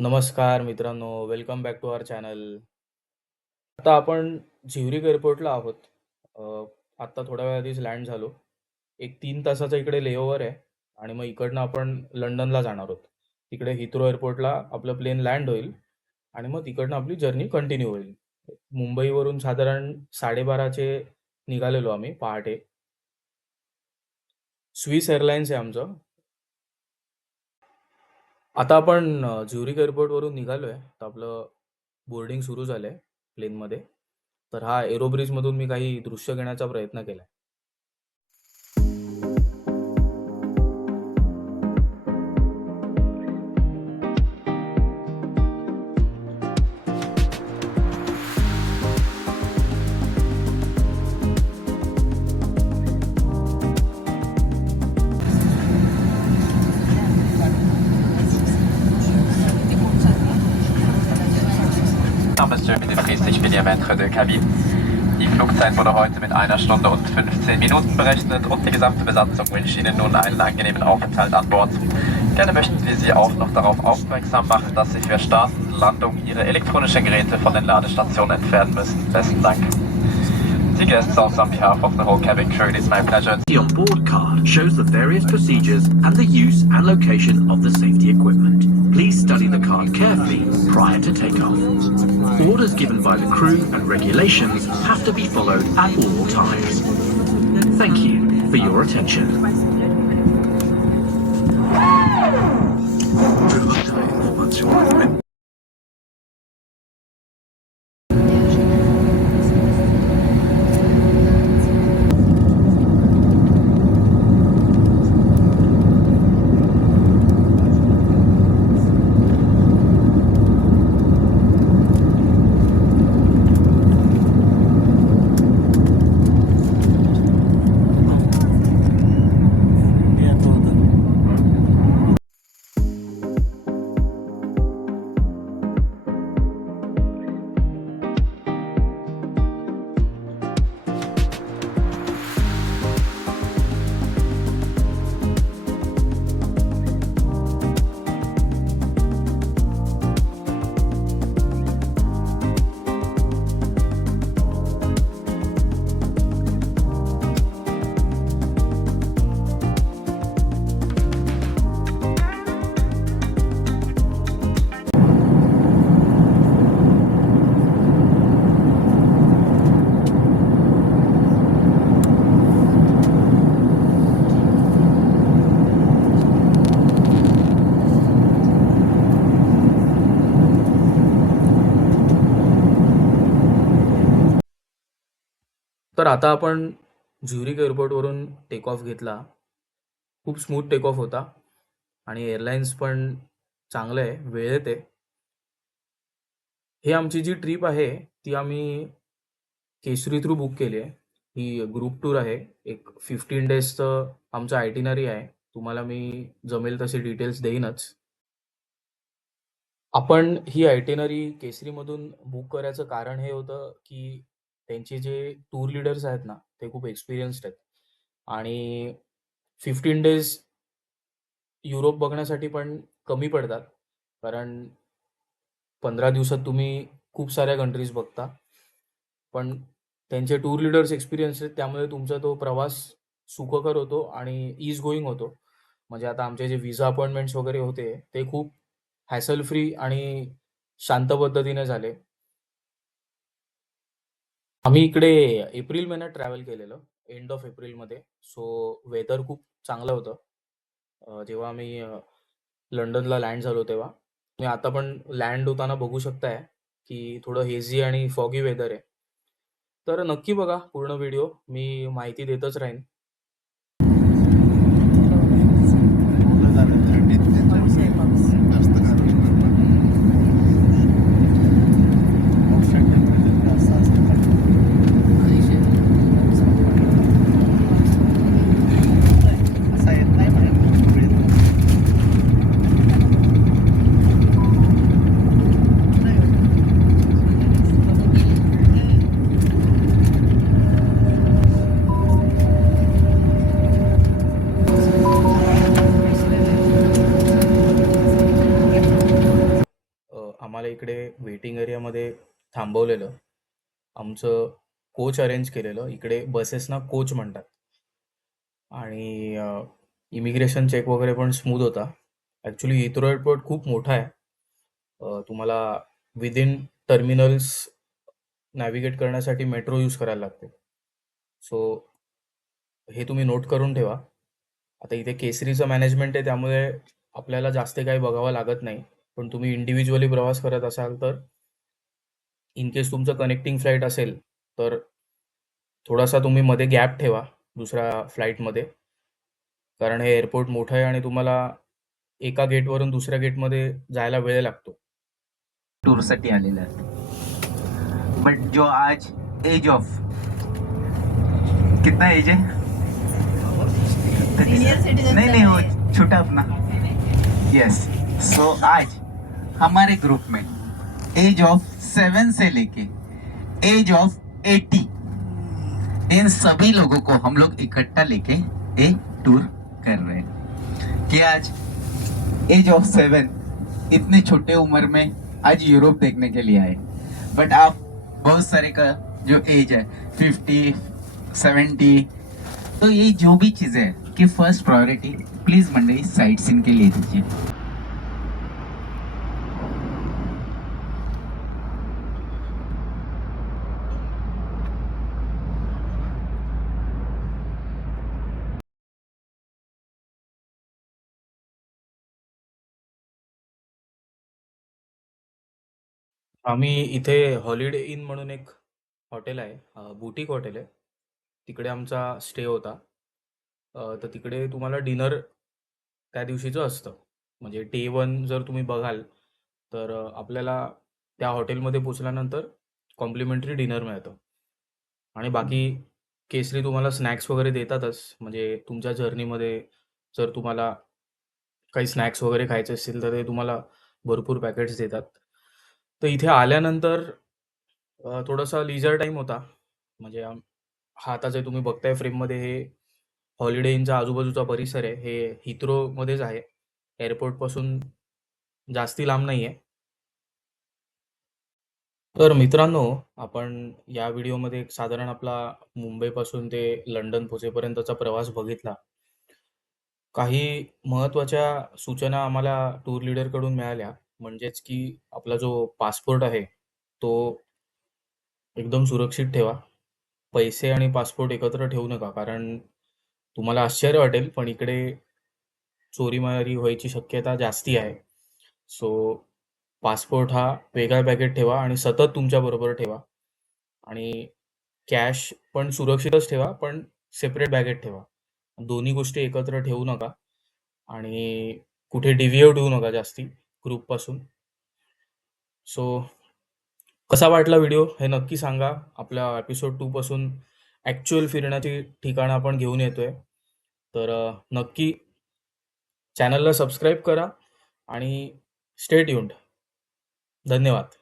नमस्कार मित्रांनो, welcome back to our channel. आता आपण झ्युरिक एअरपोर्टला आहोत. अ, आत्ता थोड्या वेळ आधीच लँड झालो. एक 3 तासाचा इकडे लेओव्हर आहे आणि मग इकडनं आपण लंडनला जाणार आहोत. तिकडे हिथ्रो एअरपोर्टला आपलं प्लेन लँड होईल आणि मग तिकडनं आपली जर्नी कंटिन्यू होईल. मुंबईवरून साधारण 12:30चे निघालेलो आम्ही पहाटे. स्विस एअरलाइन्स आहे आमचं. आता आपण झ्युरिक एअरपोर्टवरून निघालोय. तर आपलं बोर्डिंग सुरू झालंय प्लेनमध्ये. तर हा एरो ब्रिजमधून मी काही दृश्य घेण्याचा प्रयत्न केलाय. Monsieur mit dem 30 mm de Cabine. Die Flugzeit wurde heute mit 1 Stunde und 15 Minuten berechnet und die gesamte Besatzung wünscht Ihnen nun einen angenehmen Aufenthalt an Bord. Gerne möchten wir Sie auch noch darauf aufmerksam machen, dass Sie für Start und Landung Ihre elektronischen Geräte von den Ladestationen entfernen müssen. Besten Dank. Dear guests, also on behalf of the whole cabin crew, it is my pleasure. The onboard card shows the various procedures and the use and location of the safety equipment. Please study the card carefully prior to takeoff. Orders given by the crew and regulations have to be followed at all times. Thank you for your attention. तर आता आपण झ्युरिक एअरपोर्टवरून take off घेतला. खूप smooth take off होता आणि airlines पण चांगलं आहे, वेळेत आहे. हे आमची जी ट्रिप आहे ती आम्ही केसरी थ्रू बुक केली आहे. ही ग्रुप टूर आहे. एक 15 डेजचं आमचं आयटिनरी आहे. तुम्हाला मी जमेल तसे डिटेल्स देईनच. आपण ही आयटिनरी केसरीमधून बुक करायचं कारण हे होतं की त्यांचे जे टूर लीडर्स आहेत ना, ते खूप एक्सपिरियन्स्ड आहेत आणि 15 डेज युरोप बघण्यासाठी पण कमी पडतात. कारण 15 दिवसात तुम्ही खूप साऱ्या कंट्रीज बघता. पण त्यांचे टूर लीडर्स एक्सपिरियन्स आहेत, त्यामुळे तुमचा तो प्रवास सुखकर होतो आणि ईज गोईंग होतो. म्हणजे आता आमचे जे व्हिसा अपॉइंटमेंट्स वगैरे होते ते खूप हॅसल फ्री आणि शांत पद्धतीने झाले. आम्ही इकडे एप्रिल महिन्यात ट्रॅव्हल केलेलं, एंड ऑफ एप्रिलमध्ये. सो वेदर खूप चांगलं होतं जेव्हा आम्ही लंडनला लँड झालो तेव्हा. तुम्ही आता पण लँड होताना बघू शकताय की थोडं हेझी आणि फॉगी वेदर आहे. तर नक्की बघा पूर्ण व्हिडिओ, मी माहिती देतच राहीन. इकडे वेटिंग एरियामध्ये थांबवलेलं. आमचं कोच अरेंज केलेलं. इकडे बसेसना कोच म्हणतात. आणि इमिग्रेशन चेक वगैरे पण स्मूथ होता. ॲक्च्युली हिथ्रो एअरपोर्ट खूप मोठा आहे. तुम्हाला विदिन टर्मिनल्स नॅव्हिगेट करण्यासाठी मेट्रो यूज करायला लागते. सो हे तुम्ही नोट करून ठेवा. आता इथे केसरीचं मॅनेजमेंट आहे, त्यामुळे आपल्याला जास्त काही बघावं लागत नाही. पण तुम्ही इंडिव्हिज्युअली प्रवास करत असाल तर इन केस तुमचं कनेक्टिंग फ्लाईट असेल तर थोडासा तुम्ही मध्ये गॅप ठेवा दुसऱ्या फ्लाईटमध्ये, कारण हे एअरपोर्ट मोठं आहे आणि तुम्हाला एका गेटवरून दुसऱ्या गेटमध्ये जायला वेळ लागतो. टूरसाठी आलेला आहे. बट जो आज एज ऑफ कितना एज है सीनियर सिटीजन नहीं नहीं वो छोटा अपना यस सो आज हमारे ग्रुप में एज ऑफ 7 से लेके एज ऑफ 80 इन सभी लोगों को हम लोग इकट्ठा लेके एक टूर कर रहे हैं कि आज एज ऑफ 7 इतने छोटे उम्र में आज यूरोप देखने के लिए आए. बट आप बहुत सारे का जो एज है 50 70, तो ये जो भी चीजें है कि फर्स्ट प्रायोरिटी प्लीज मंडई साइट सीन के लिए दीजिए. आम्ही इथे हॉलिडे इन म्हणून एक हॉटेल आहे, बुटीक हॉटेल आहे. तिकडे आमचा स्टे होता. तर तिकडे तुम्हाला डिनर त्या दिवशीचं असतं. म्हणजे डे 1 जर तुम्ही बघाल तर आपल्याला त्या हॉटेलमध्ये पोचल्यानंतर कॉम्प्लिमेंटरी डिनर मिळतं. आणि बाकी केसरी तुम्हाला स्नॅक्स वगैरे देतातच. म्हणजे तुमच्या जर्नीमध्ये जर तुम्हाला काही स्नॅक्स वगैरे खायचे असतील तर ते तुम्हाला भरपूर पॅकेट्स देतात. तर इथे आल्यानंतर थोडासा लिजर टाईम होता. म्हणजे हा आता जे तुम्ही बघताय फ्रेममध्ये हे हॉलिडे इनचा आजूबाजूचा परिसर आहे. हे हिथ्रोमध्येच आहे, एअरपोर्टपासून जास्ती लांब नाही आहे. तर मित्रांनो, आपण या व्हिडिओमध्ये एक साधारण आपला मुंबईपासून ते लंडन पोहोचेपर्यंतचा प्रवास बघितला. काही महत्त्वाच्या सूचना आम्हाला टूर लीडरकडून मिळाल्या. म्हणजेच की आपला जो पासपोर्ट आहे तो एकदम सुरक्षित ठेवा. पैसे आणि पासपोर्ट एकत्र ठेवू नका, कारण तुम्हाला आश्चर्य वाटेल पण इकडे चोरीमारी व्हायची शक्यता जास्ती आहे. सो पासपोर्ट हा वेगळा बॅगेत ठेवा आणि सतत तुमच्याबरोबर ठेवा. आणि कॅश पण सुरक्षितच ठेवा, पण सेपरेट बॅगेत ठेवा. दोन्ही गोष्टी एकत्र ठेवू नका आणि कुठे डिव्हिएट होऊ नका जास्ती ग्रुपपासून. सो कसा वाटला व्हिडिओ हे नक्की सांगा. आपल्या एपिसोड 2 पासून ॲक्च्युअल फिरण्याची ठिकाणं आपण घेऊन येतोय. तर नक्की चॅनलला सबस्क्राईब करा आणि स्टे ट्यून्ड. धन्यवाद.